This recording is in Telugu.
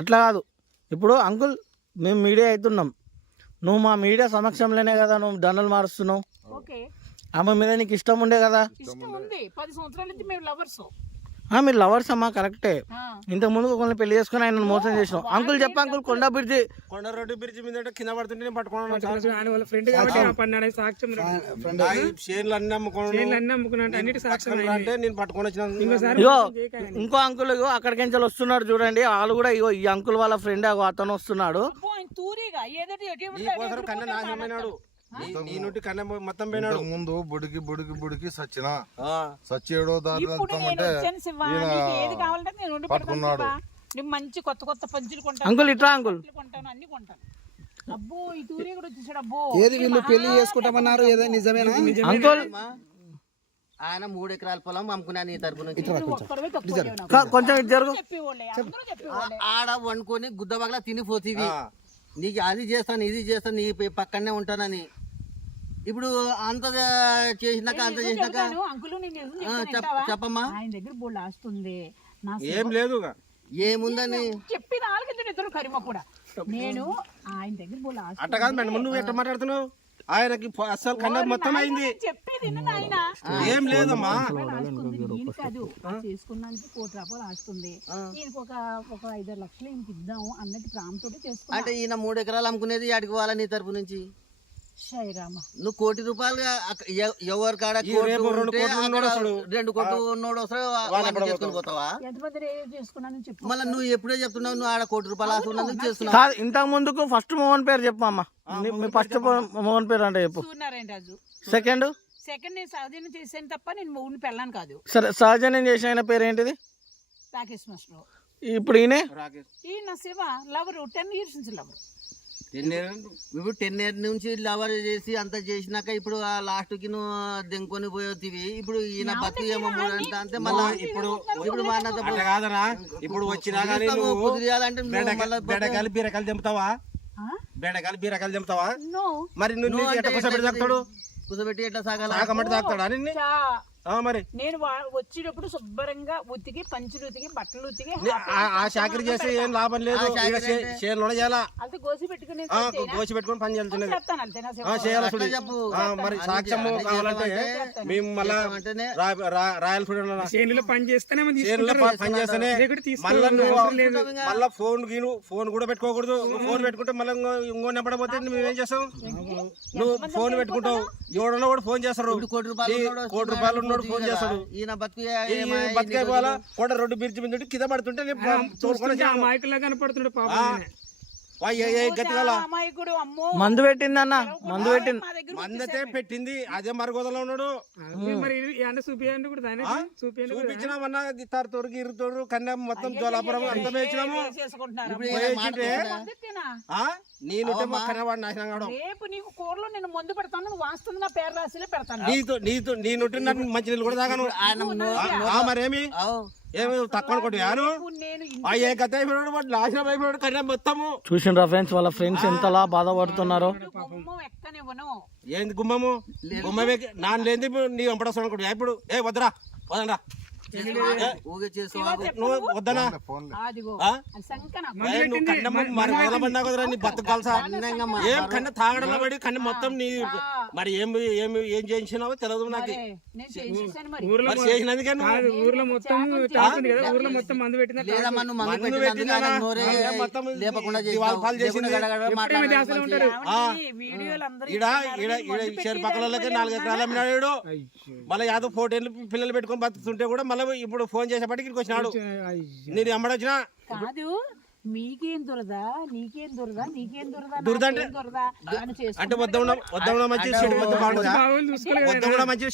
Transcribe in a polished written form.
అట్లా కాదు. ఇప్పుడు అంకుల్ మేము మీడియా అవుతున్నాం, నువ్వు మా మీడియా సమక్షంలోనే కదా నువ్వు దండలు మారుస్తున్నావు. ఆమె మీద నీకు ఇష్టం ఉండే కదా. మీరు లవర్స్ అమ్మా, కరెక్టే. ఇంతకు ముందు ఒకరిని పెళ్లి చేసుకుని ఆయన మోసం చేసినావు. అంకుల్ చెప్ప అంకుల్, కొండ రోడ్డు బ్రిడ్జి మీద కింద పడుతుంటే నేను పట్టుకున్నాను. ఇగో ఇంకో అంకుల్ అక్కడికి వస్తున్నాడు చూడండి, వాళ్ళు కూడా ఇగో ఈ అంకుల్ వాళ్ళ ఫ్రెండ్ అతను వస్తున్నాడు. ముందు బుడికి బుడికి బుడికి సచ్చేడో పట్టుకున్నాడు. మంచి కొత్త కొత్త పంచులు కొంటాను అంకుల్, ఇట్లా అంకుల్ అన్ని కొంటాను. అబ్బో ఈ తూరి కూడా వచ్చేసాడు. అబ్బో ఏది వీళ్ళు పెళ్లి చేసుకుంటామన్నారు, ఏదో నిజమేనా అంకుల్? ఆయన 3 ఎకరాల పొలం అమ్ముకున్నా నీ తరపు నుంచి. కొంచెం జరుగు. ఆడ వండుకొని గుద్దబగలా తినిపోతీవి. నీకు అది చేస్తాను ఇది చేస్తాను నీ పక్కనే ఉంటానని. ఇప్పుడు అంత చేసినాక చెప్పమ్మా. ఆయన దగ్గర బోల్డ్ ఆస్తుంది. ఏం లేదు, ఏముందని చెప్పిన ఇద్దరు కరిమ కూడా. నేను ఆయన దగ్గర బోల్డ్ ఆస్తుంది. అట్ట కాదు మేడం, నువ్వు ఎట్లా మాట్లాడుతున్నావు? ఆయనకి అసలు కన్నా మొత్తం అయింది. చెప్పేది ఏం లేదమ్మా, కాదు చేసుకున్నానికి 1 కోటి రూపాయలు ఆస్తుంది. ఈయనకి ఒక 5-6 లక్షలు ఈయనకి ఇద్దాం అన్నట్టు ప్రాంతంతో చేసుకున్నా. అంటే ఈయన 3 ఎకరాలు అమ్ముకునేది అడిగి వాళ్ళ నీ తరపు నుంచి. నువ్వు 1 కోటి రూపాయలు ఎవరి కాడ 2 కోట్లు ఉన్నోడు వస్తాడు చేసుకుని పోతావా? మళ్ళీ నువ్వు ఎప్పుడే చెప్తున్నావు నువ్వు ఆడ 1 కోటి రూపాయలు ఆశ ఉన్నందుకు చేస్తున్నావు. ఇంతకు ముందుకు ఫస్ట్ మోహన్ పేరు చెప్పమ్మా. ఫస్ట్ మోహన్ పేరు అంటే చెప్పు. రాజు. సెకండ్ నేను సహజనం చేసాను తప్ప నేను మూడు పెళ్ళాను కాదు. సరే, సహజనం చేసిన పేరు ఏంటిది? రాకేష్ మాస్టర్. ఇప్పుడు ఈయన శివ లవరు 10 years నుంచి లవరు. 10 years నుంచి లవర్ చేసి అంత చేసినాక ఇప్పుడు ఆ లాస్ట్ కి నువ్వు దెంకొని పోయేవి. ఇప్పుడు ఈయన బతు ఏమో అంటే మళ్ళీ ఇప్పుడు కాదనా ఇప్పుడు వచ్చినా కానీ కుదిరియాలంటే బెడకాయలు బీరకాయలు దింపుతావా? బెడకాయలు బీరకాయలు దింపుతావా? మరి నువ్వు ఎట్లా కూర్చోబెట్టి తాగుతాడు? కూర్చోబెట్టి ఎట్లా సాగాలి? సాగమంటే తాగుతాడా? మరి నేను వచ్చేటప్పుడు శుభ్రంగా ఉతికి పంచులు ఉతికి బట్టలు ఉతికి ఆ చాకరీ చేస్తే ఏం లాభం లేదు. అది గోసి పెట్టుకుని పని మరి సాక్ష్యం కావాలంటే మేము మళ్ళా రాయల్ పని చేస్తేనే మళ్ళా ఫోన్ కూడా పెట్టుకోకూడదు. ఫోన్ పెట్టుకుంటే మళ్ళీ ఇంకో నెంబడపోతే నువ్వేం చేస్తావు? నువ్వు ఫోన్ పెట్టుకుంటావు, ఎవడన్నా కూడా ఫోన్ చేస్తారు. 1 కోటి రూపాయలు ఉన్నాడు ఫోన్ చేస్తాడు. ఈయన బతికే పోవాలా? కూడా రోడ్డు బ్రిడ్జి మీద కింద పడుతుంటే కనపడుతుండే మందు పెట్టింది అన్న, మందతే పెట్టింది. అదే మరగోదలో ఉన్నాడు. చూపించినామన్నా తోరుకి ఇరుతోడు కన్యా మొత్తం జోలాపురం అంతా వేయించినాము. నేను కన్యావాడు నాశనం కావడం. రేపు నీకు కూరలో నేను మందు పెడతాను, నువ్వు వాస్తుంది నా పేరు రాసిలే పెడతాను. నీతో నేను మంచి నీళ్ళు కూడా తాగాను. మరేమి ఏమి తక్కువ అనుకుంటున్నాను. నాశనం అయిపోయాడు కన్యా మొత్తము. చూసిండ్రా ఫ్రెండ్స్, వాళ్ళ ఫ్రెండ్స్ ఎంతలా బాధపడుతున్నారో. ఏంది గుమ్మము? గుమ్మమే నాన్న లేని నీ వెంపడస్తాను అనుకుంటున్నా. ఇప్పుడు వద్దరా వదనరా వద్దనా? నీ బతుకు కలిసా ఏం కన్నా తాగడంలో పడి కన్నా మొత్తం నీ మరి ఏం చేయించినావో తెలియదు నాకు. చేసినందుకే ఊర్లో మొత్తం మందు పెట్టినా పక్కలకి 4 ఎకరాలు అమ్మినాడు. మళ్ళీ యాదో 4 ఏళ్ళు పిల్లలు పెట్టుకొని బతుకుతుంటే కూడా మళ్ళీ ఇప్పుడు ఫోన్ చేసేపటికి ఇక్కడికి వచ్చినాడు. నేను ఎమ్మడొచ్చినా కాదు. మీకేం దొరదా, నీకేం దొరదా, నీకేం దొరదా, దురద అంటే వద్ద మంచి మంచి